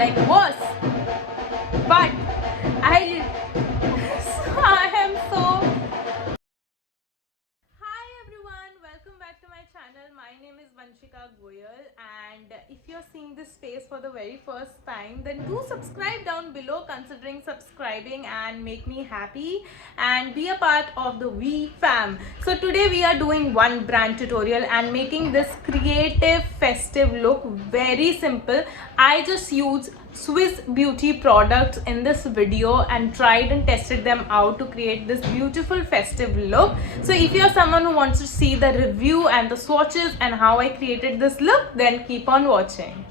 like worse. But I I am so. Hi everyone, welcome back to my channel. My name is Vanshika Goyal, and if you're seeing this face for the very first time, then do subscribe down below, considering subscribing and make me happy and be a part of the V fam. So today we are doing one brand tutorial and making this creative festive look very simple. I just use Swiss Beauty products in this video and tried and tested them out to create this beautiful festive look. So if you're someone who wants to see the review and the swatches and how I created this look, then keep on watching.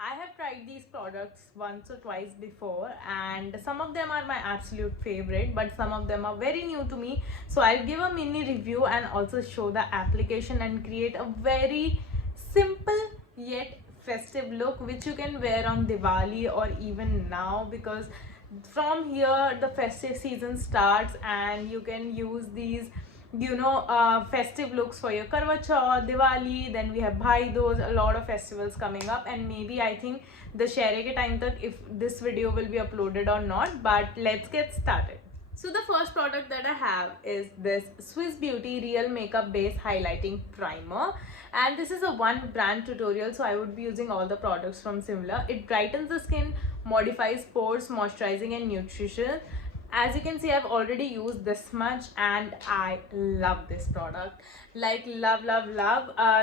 I have tried these products once or twice before, and some of them are my absolute favorite, but some of them are very new to me. So I'll give a mini review and also show the application and create a very simple yet festive look which you can wear on Diwali or even now, because from here the festive season starts and you can use these festive looks for your Karwa Chauth, Diwali. Then we have Bhai Dooj, a lot of festivals coming up, and maybe I think the Shere ke time tak if this video will be uploaded or not. But let's get started. So the first product that I have is this Swiss Beauty Real Makeup Base Highlighting Primer, and this is a one brand tutorial, so I would be using all the products from similar. It brightens the skin, modifies pores, moisturizing and nutrition. As you can see, I've already used this much and I love this product, like love.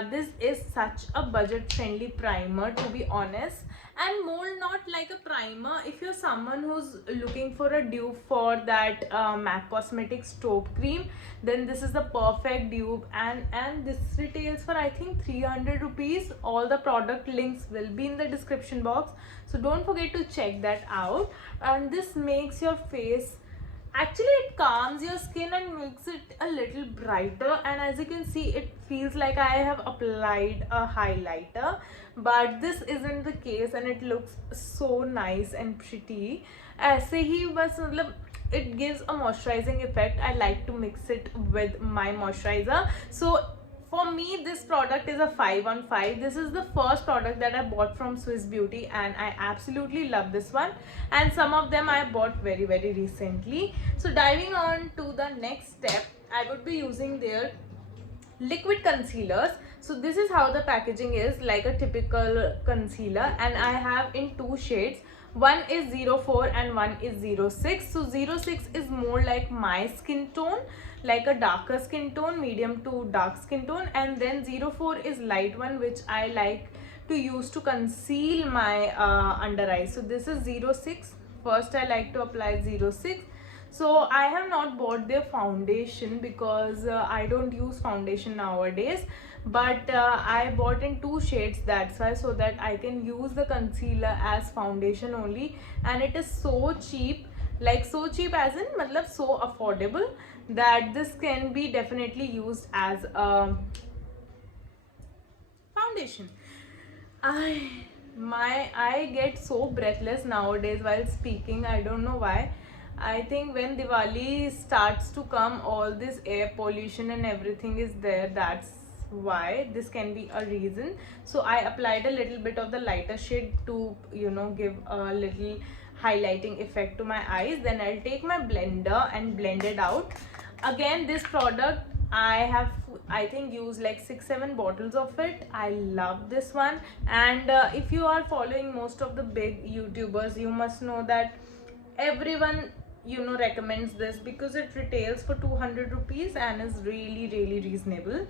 This is such a budget friendly primer, to be honest, and more not like a primer. If you're someone who's looking for a dupe for that MAC Cosmetics taupe cream, then this is the perfect dupe, and this retails for I think 300 rupees. All the product links will be in the description box, so don't forget to check that out. And this makes your face, actually it calms your skin and makes it a little brighter, and as you can see it feels like I have applied a highlighter, but this isn't the case and it looks so nice and pretty. ऐसे ही बस मतलब it gives a moisturizing effect. I like to mix it with my moisturizer. So for me this product is a 5 on 5. This is the first product that I bought from Swiss Beauty and I absolutely love this one, and some of them I bought very recently. So diving on to the next step, I would be using their liquid concealers. So this is how the packaging is, like a typical concealer, and I have in two shades. One is 04 and one is 06. So 06 is more like my skin tone, like a darker skin tone, medium to dark skin tone, and then 04 is light one, which I like to use to conceal my under eyes. So this is 06. First I like to apply 06. So I have not bought their foundation because I don't use foundation nowadays, but I bought in two shades, that's why, so that I can use the concealer as foundation only. And it is so cheap, like so cheap as in matlab so affordable, that this can be definitely used as a foundation. I get so breathless nowadays while speaking. I don't know why. I think when Diwali starts to come, all this air pollution and everything is there. That's why this can be a reason. So I applied a little bit of the lighter shade to give a little highlighting effect to my eyes. Then I'll take my blender and blend it out. Again, this product I have I think used like 6-7 bottles of it. I love this one, and if you are following most of the big YouTubers, you must know that everyone recommends this because it retails for 200 rupees and is really reasonable.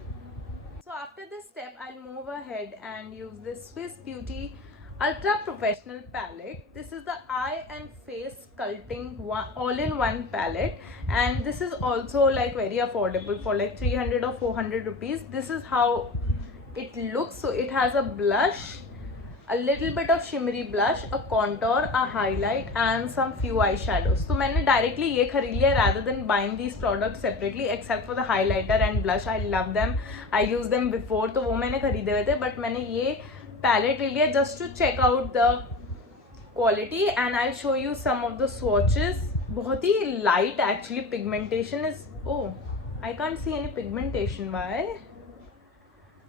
So after this step, I'll move ahead and use this Swiss Beauty Ultra Professional palette. This is the eye and face sculpting all-in-one palette, and this is also like very affordable for like 300 or 400 rupees. This is how it looks. So it has a blush, a little bit of shimmery blush, a contour, a highlight and some few eyeshadows. तो मैंने directly ये खरीद लिया rather than buying these products separately, except for the highlighter and blush. I love them. I use them before, तो वो मैंने खरीदे हुए थे, but मैंने ये palette ले लिया just to check out the quality and I'll show you some of the swatches. बहुत ही light actually. Pigmentation is, oh, I can't see any pigmentation. Why?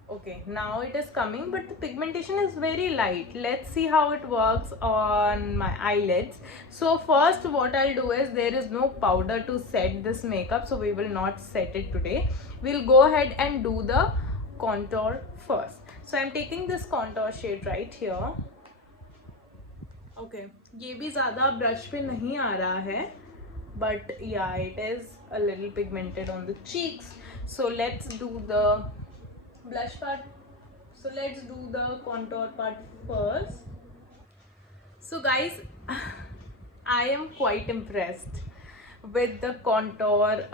Okay, now it is coming, but the pigmentation is very light. Let's see how it works on my eyelids. So first what I'll do is, there is no powder to set this makeup, so we will not set it today. We'll go ahead and do the contour first. So I'm taking this contour shade right here. Okay, ये भी ज़्यादा brush पे नहीं आ रहा है, but yeah, it is a little pigmented on the cheeks. So let's do the blush part. So let's do the contour part first. So guys, I am quite impressed with the contour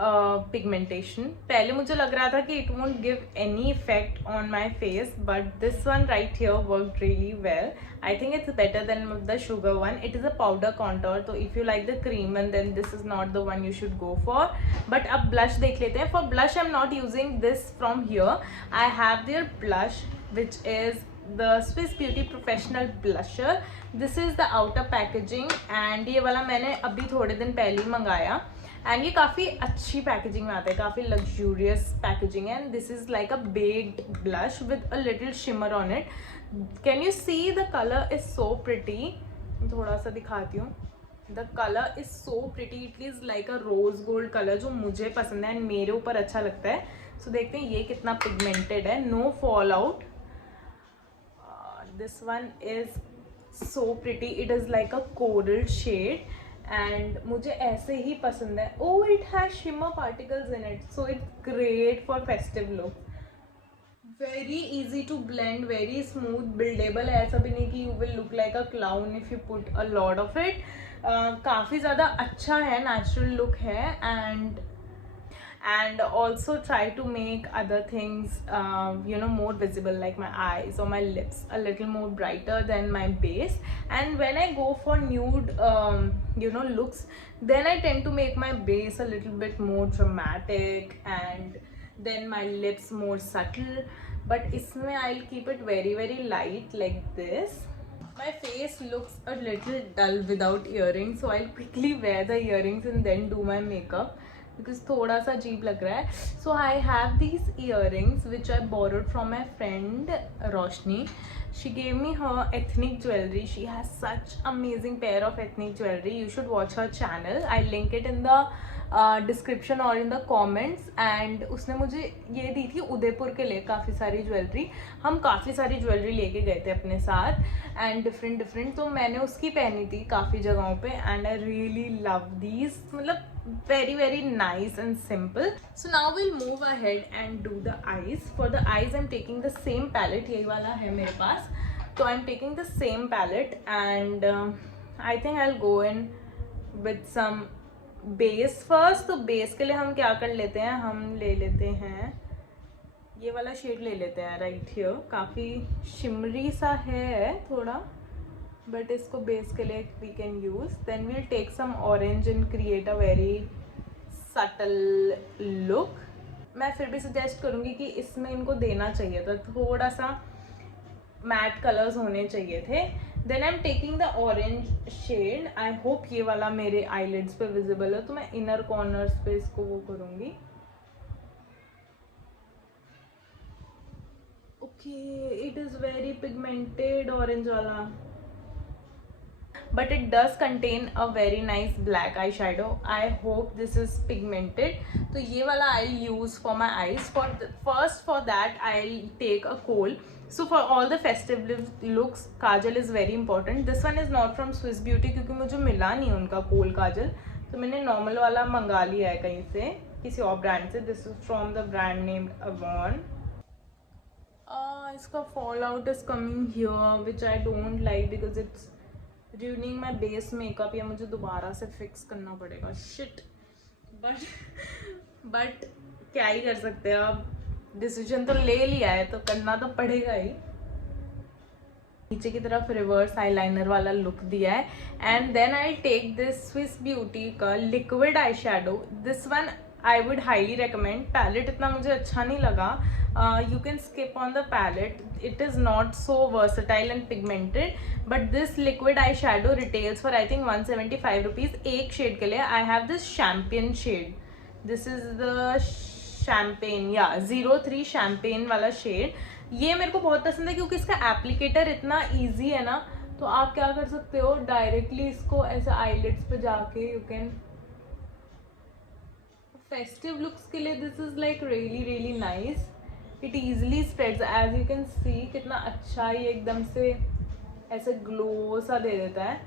pigmentation. पहले मुझे लग रहा था कि it won't give any effect on my face, but this one right here worked really well. I think it's better than the sugar one. It is a powder contour, so if you like the cream one, then this is not the one you should go for. But अब blush देख लेते हैं. For blush I'm not using this from here. I have their blush, which is the Swiss Beauty Professional Blusher. This is the outer packaging and ये वाला मैंने अभी थोड़े दिन पहले ही मंगाया and ये काफ़ी अच्छी पैकेजिंग में आता है, काफ़ी luxurious पैकेजिंग है. And this is like a baked blush with a little shimmer on it. Can you see the color is so pretty? थोड़ा सा दिखाती हूँ. The color is so pretty. It is like a rose gold color जो मुझे पसंद है and मेरे ऊपर अच्छा लगता है. So देखते हैं ये कितना pigmented है. No fallout. This one is so pretty. It is like a coral shade and मुझे ऐसे ही पसंद है. Oh, it has shimmer particles in it, so it's great for festive look. Very easy to blend, very smooth, buildable है. ऐसा भी नहीं कि you will look like a clown if you put a lot of it. काफ़ी ज़्यादा अच्छा है, natural look है and also try to make other things more visible, like my eyes or my lips a little more brighter than my base. And when I go for nude looks, then I tend to make my base a little bit more dramatic and then my lips more subtle, but isme I'll keep it very very light like this. My face looks a little dull without earrings, so I'll quickly wear the earrings and then do my makeup because थोड़ा सा अजीब लग रहा है. So I have these earrings which I borrowed from my friend Roshni. She gave me her ethnic jewelry. She has such amazing pair of ethnic jewelry. You should watch her channel. I'll link it in the description और in the comments. And उसने मुझे ये दी थी उदयपुर के लिए काफ़ी सारी jewellery. हम काफ़ी सारी ज्वेलरी लेके गए थे अपने साथ एंड डिफरेंट, तो मैंने उसकी पहनी थी काफ़ी जगहों पे and I really love these. मतलब very very nice and simple. So now we'll move ahead and do the eyes. For the eyes I'm taking the same palette. यही वाला है मेरे पास, तो I'm taking the same palette and I think I'll go in with some base first. तो base के लिए हम क्या कर लेते हैं, हम ले लेते हैं ये वाला शेड ले लेते हैं राइट हियर. काफ़ी शिमरी सा है थोड़ा, बट इसको बेस के लिए we can use. Then we'll take some orange and create a very subtle look. मैं फिर भी सजेस्ट करूँगी कि इसमें इनको देना चाहिए था, थोड़ा सा मैट कलर्स होने चाहिए थे. Then I am taking the orange shade. I hope ये वाला मेरे आईलिड्स पे विजिबल है, तो मैं इनर कॉर्नर्स पे इसको वो करूँगी. Okay, it is very pigmented orange वाला, but it does contain a very nice black eyeshadow. I hope this is pigmented. तो ये वाला I'll use for my eyes. For that I'll take a kohl. So for all the festive looks, kajal is very important. This one is not from Swiss Beauty क्योंकि मुझे मिला नहीं उनका kohl काजल, तो मैंने normal वाला मंगा लिया है कहीं से, किसी और ब्रांड से. This is from the brand named Avon. इसका fallout is coming here, which I don't like because it's ruining my base makeup. या मुझे दोबारा से फिक्स करना पड़ेगा. शिट, बट क्या ही कर सकते हैं, अब डिसीजन तो ले लिया है तो करना तो पड़ेगा ही. नीचे की तरफ रिवर्स आईलाइनर वाला लुक दिया है. And then I take this Swiss beauty का liquid eyeshadow. This one I would highly recommend. Palette इतना मुझे अच्छा नहीं लगा. You can skip on the palette. It is not so versatile and pigmented, but this liquid eyeshadow retails for I think 175 rupees एक shade के लिए. I have this champagne shade. This is the champagne, yeah, 03 champagne वाला shade. ये मेरे को बहुत पसंद है क्योंकि इसका एप्लीकेटर इतना ईजी है ना. तो आप क्या कर सकते हो, डायरेक्टली इसको ऐसे आईलिड्स पे जाके यू कैन. फेस्टिव लुक्स के लिए this is like really nice. It easily spreads, as you can see कितना अच्छा ये एकदम से ऐसे ग्लो सा दे देता है.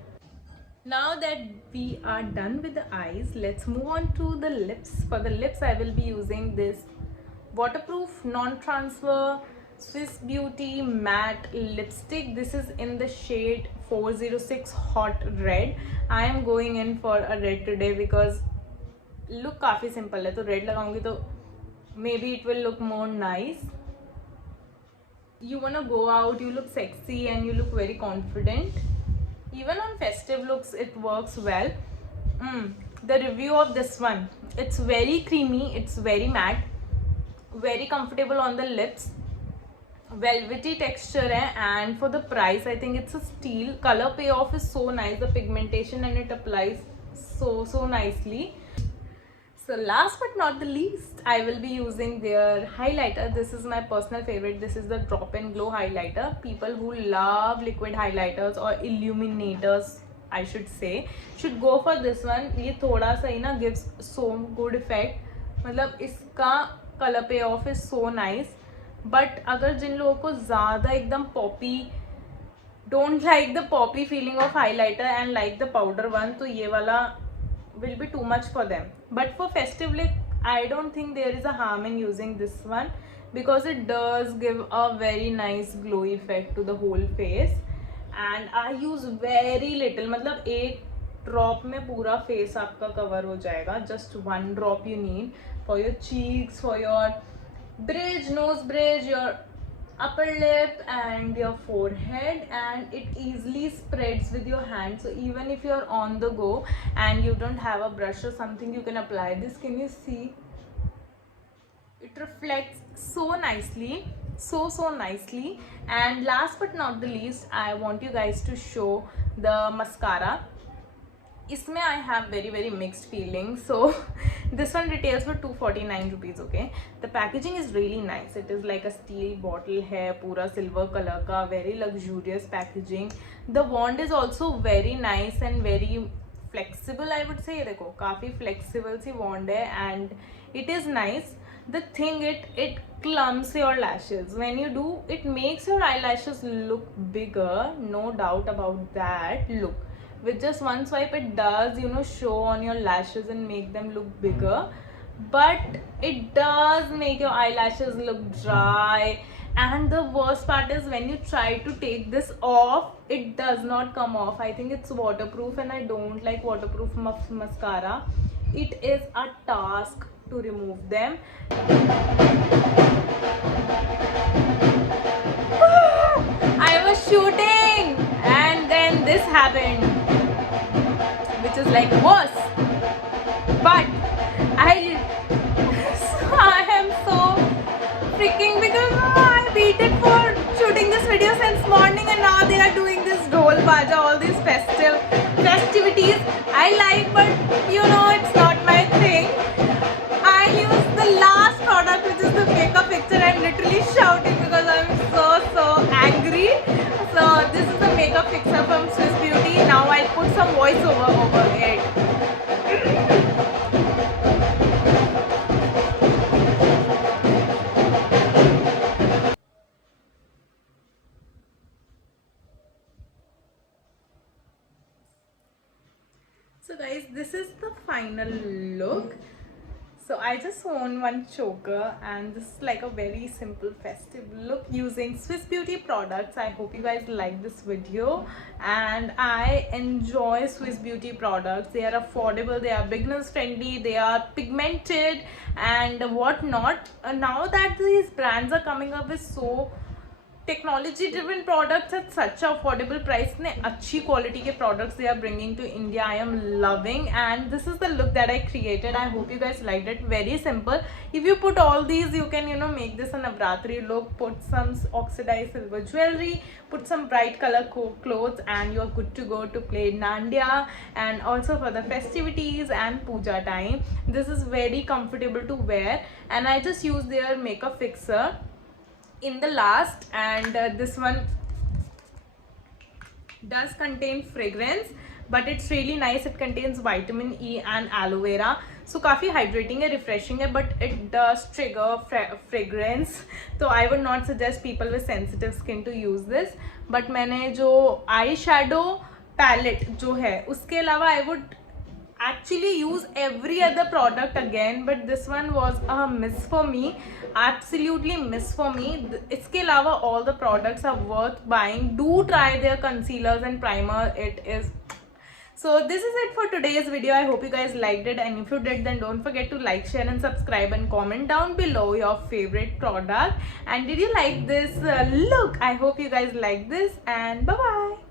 Now that we are done with the eyes, let's move on to the lips. For the lips I will be using this waterproof non-transfer Swiss Beauty matte lipstick. This is in the shade 406 hot red. I am going in for a red today because look काफ़ी simple है, तो red लगाऊंगी तो maybe it will look more nice. You wanna go out, you look sexy and you look very confident. Even on festive looks it works well. The review of this one, it's very creamy, it's very matte, very comfortable on the lips, velvety texture hai, and for the price I think it's a steal. Color payoff is so nice, the pigmentation and it applies so nicely. So last but not the least, I will be using their highlighter. This is my personal favorite. This is the Drop and Glow highlighter. People who love liquid highlighters or illuminators, I should say, should go for this one. ये थोड़ा सा ही ना gives so good effect. मतलब इसका color payoff is so nice. But अगर जिन लोगों को ज़्यादा एकदम poppy, don't like the poppy feeling of highlighter and like the powder one, तो ये वाला will be too much for them. But for festive look, I don't think there is a harm in using this one because it does give a very nice glowy effect to the whole face. And I use very little, मतलब एक drop में पूरा face आपका cover हो जाएगा. Just one drop you need for your cheeks, for your bridge, nose bridge, your upper lip and your forehead, and it easily spreads with your hand. So even if you're on the go and you don't have a brush or something, you can apply this. Can you see? It reflects so nicely, so nicely. And last but not the least, I want you guys to show the mascara. इसमें I have very mixed feelings. So this one retails for 249 rupees. Okay, the packaging is really nice. It is like a steel bottle है, पूरा silver color का, very luxurious packaging. The wand is also very nice and very flexible, I would say. ये देखो काफ़ी flexible सी wand है and it is nice. The thing, it clumps your lashes. When you do, it makes your eyelashes look bigger, no doubt about that. Look, with just one swipe it does, you know, show on your lashes and make them look bigger, but it does make your eyelashes look dry. And the worst part is when you try to take this off, it does not come off. I think it's waterproof and I don't like waterproof mascara. It is a task to remove them. I was shooting and then this happened, which is like worse. But I am so freaking, because I waited for shooting this video since morning and now they are doing this dhol baja, all these festivities. I like, but you know, it's not my thing. I used the last product, which is the makeup fixer. I'm literally shouting because I'm so angry. So this is the makeup fixer from Swiss Beauty. Now I'll put some voiceover over it. So guys, this is the final look. So I just own one choker and this is like a very simple festive look using Swiss Beauty products. I hope you guys like this video, and I enjoy Swiss Beauty products. They are affordable, they are beginners friendly, they are pigmented and whatnot. Now that these brands are coming up with so technology driven products at such affordable price ने अच्छी quality के products they are bringing to India. I am loving and this is the look that I created. I hope you guys liked it. Very simple. If you put all these, you can make this a Navratri look. Put some oxidized silver jewelry, put some bright color clothes, and you're good to go to play Nandia, and also for the festivities and puja time. This is very comfortable to wear, and I just use their makeup fixer in the last, and this one does contain fragrance, but it's really nice. It contains vitamin E and aloe vera, so काफ़ी hydrating है, refreshing है, but it does trigger fragrance. So I would not suggest people with sensitive skin to use this. But मैंने जो eye shadow palette जो है उसके अलावा I would actually use every other product again, but this one was a miss for me, absolutely miss for me. इसके अलावा all the products are worth buying. Do try their concealers and primer. It is. So this is it for today's video. I hope you guys liked it, and if you did, then don't forget to like, share and subscribe, and comment down below your favorite product. And did you like this look? I hope you guys like this, and bye bye.